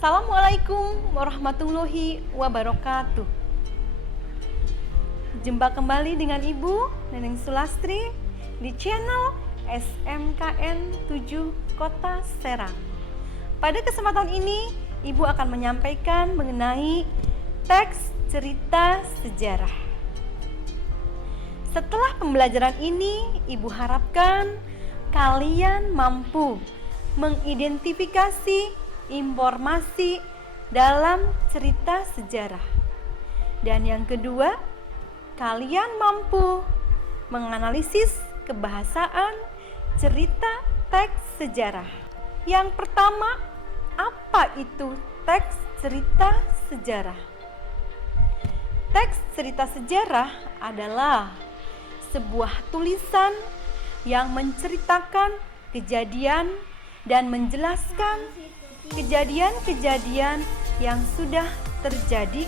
Assalamualaikum warahmatullahi wabarakatuh. Jumpa kembali dengan Ibu Neneng Sulastri di channel SMKN 7 Kota Serang. Pada kesempatan ini, Ibu akan menyampaikan mengenai teks cerita sejarah. Setelah pembelajaran ini, Ibu harapkan kalian mampu mengidentifikasi informasi dalam cerita sejarah. Dan yang kedua, kalian mampu menganalisis kebahasaan cerita teks sejarah. Yang pertama, apa itu teks cerita sejarah? Teks cerita sejarah adalah sebuah tulisan yang menceritakan kejadian dan menjelaskan kejadian-kejadian yang sudah terjadi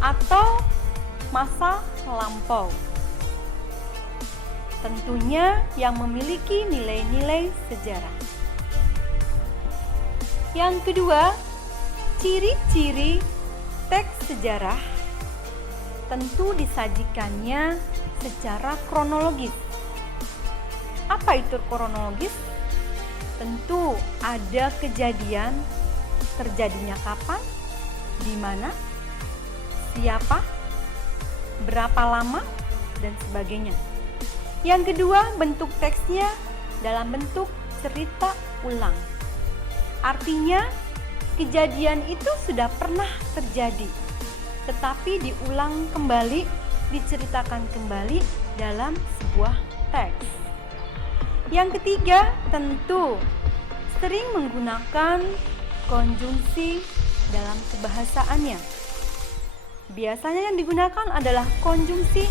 atau masa lampau. Tentunya yang memiliki nilai-nilai sejarah. Yang kedua, ciri-ciri teks sejarah tentu disajikannya secara kronologis. Apa itu kronologis? Tentu ada kejadian, terjadinya kapan, di mana, siapa, berapa lama, dan sebagainya. Yang kedua, bentuk teksnya dalam bentuk cerita ulang. Artinya, kejadian itu sudah pernah terjadi, tetapi diulang kembali, diceritakan kembali dalam sebuah teks. Yang ketiga, tentu sering menggunakan konjungsi dalam kebahasaannya. Biasanya yang digunakan adalah konjungsi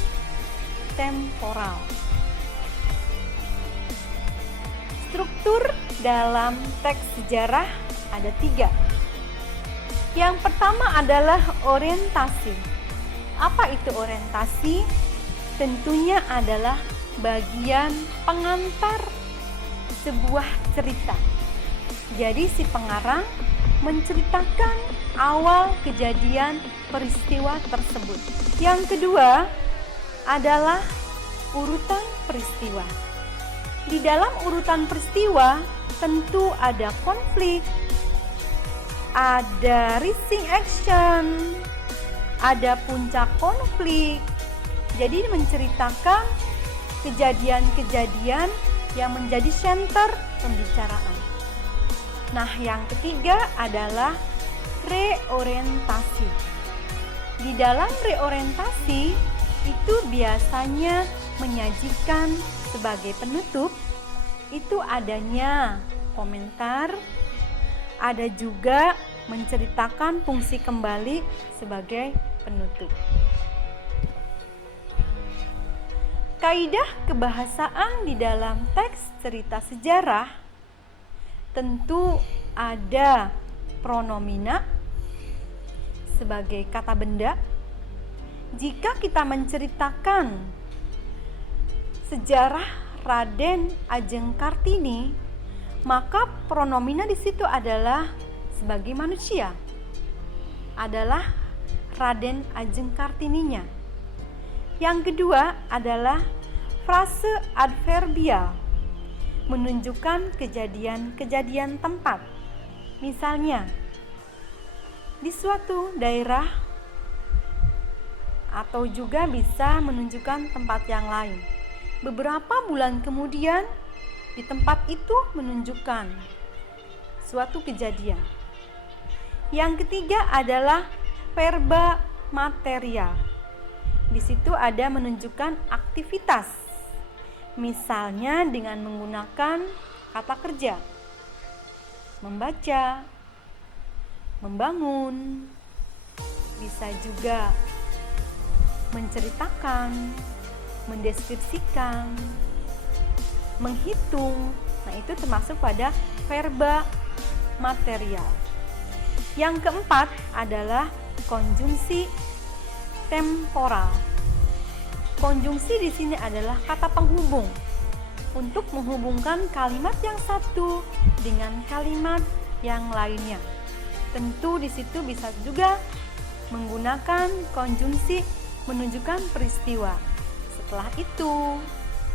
temporal. Struktur dalam teks sejarah ada 3. Yang pertama adalah orientasi. Apa itu orientasi? Tentunya adalah bagian pengantar sebuah cerita. Jadi si pengarang menceritakan awal kejadian peristiwa tersebut. Yang kedua adalah urutan peristiwa. Di dalam urutan peristiwa tentu ada konflik, ada rising action, ada puncak konflik. Jadi menceritakan kejadian-kejadian yang menjadi center pembicaraan. Nah, yang ketiga adalah reorientasi. Di dalam reorientasi itu biasanya menyajikan sebagai penutup itu adanya komentar, ada juga menceritakan fungsi kembali sebagai penutup. Kaidah kebahasaan di dalam teks cerita sejarah tentu ada pronomina sebagai kata benda. Jika kita menceritakan sejarah Raden Ajeng Kartini, maka pronomina di situ adalah sebagai manusia, adalah Raden Ajeng Kartininya. Yang kedua adalah frase adverbial, menunjukkan kejadian-kejadian tempat. Misalnya, di suatu daerah atau juga bisa menunjukkan tempat yang lain. Beberapa bulan kemudian, di tempat itu menunjukkan suatu kejadian. Yang ketiga adalah verba material. Di situ ada menunjukkan aktivitas. Misalnya dengan menggunakan kata kerja. Membaca, membangun, bisa juga menceritakan, mendeskripsikan, menghitung. Nah, itu termasuk pada verba material. Yang keempat adalah konjungsi temporal. Konjungsi di sini adalah kata penghubung untuk menghubungkan kalimat yang satu dengan kalimat yang lainnya. Tentu di situ bisa juga menggunakan konjungsi menunjukkan peristiwa. Setelah itu,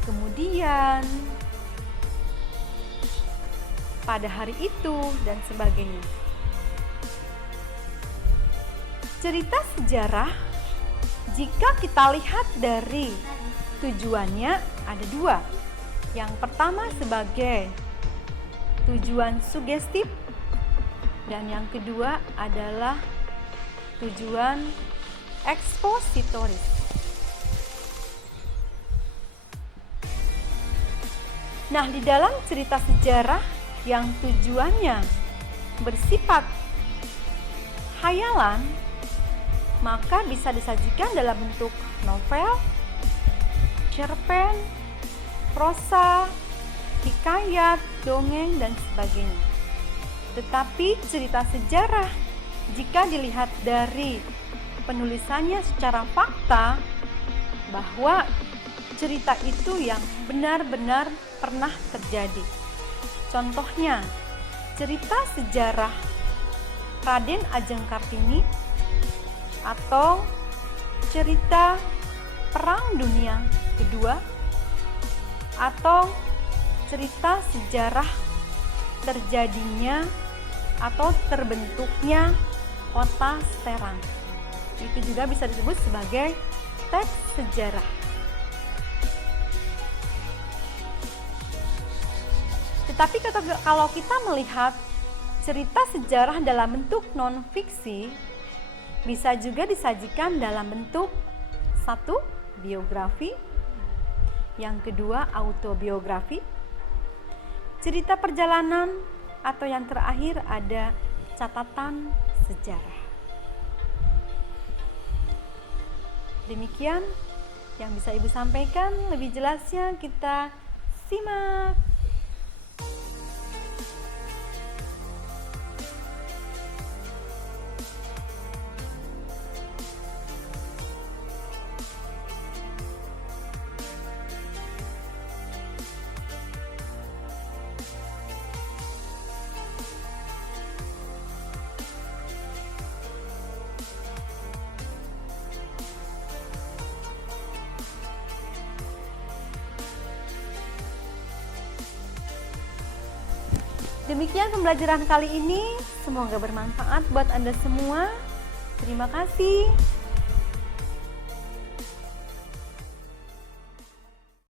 kemudian, pada hari itu, dan sebagainya. Cerita sejarah, jika kita lihat dari tujuannya, ada dua. Yang pertama sebagai tujuan sugestif, dan yang kedua adalah tujuan ekspositoris. Nah, di dalam cerita sejarah yang tujuannya bersifat khayalan, maka bisa disajikan dalam bentuk novel, cerpen, prosa, hikayat, dongeng, dan sebagainya. Tetapi cerita sejarah, jika dilihat dari penulisannya secara fakta, bahwa cerita itu yang benar-benar pernah terjadi. Contohnya, cerita sejarah Raden Ajeng Kartini atau cerita Perang Dunia Kedua atau cerita sejarah terjadinya atau terbentuknya kota Serang. Itu juga bisa disebut sebagai teks sejarah. Tetapi kalau kita melihat cerita sejarah dalam bentuk non-fiksi, bisa juga disajikan dalam bentuk satu, biografi, yang kedua autobiografi, cerita perjalanan, atau yang terakhir ada catatan sejarah. Demikian yang bisa Ibu sampaikan, lebih jelasnya kita simak. Demikian pembelajaran kali ini, semoga bermanfaat buat Anda semua. Terima kasih.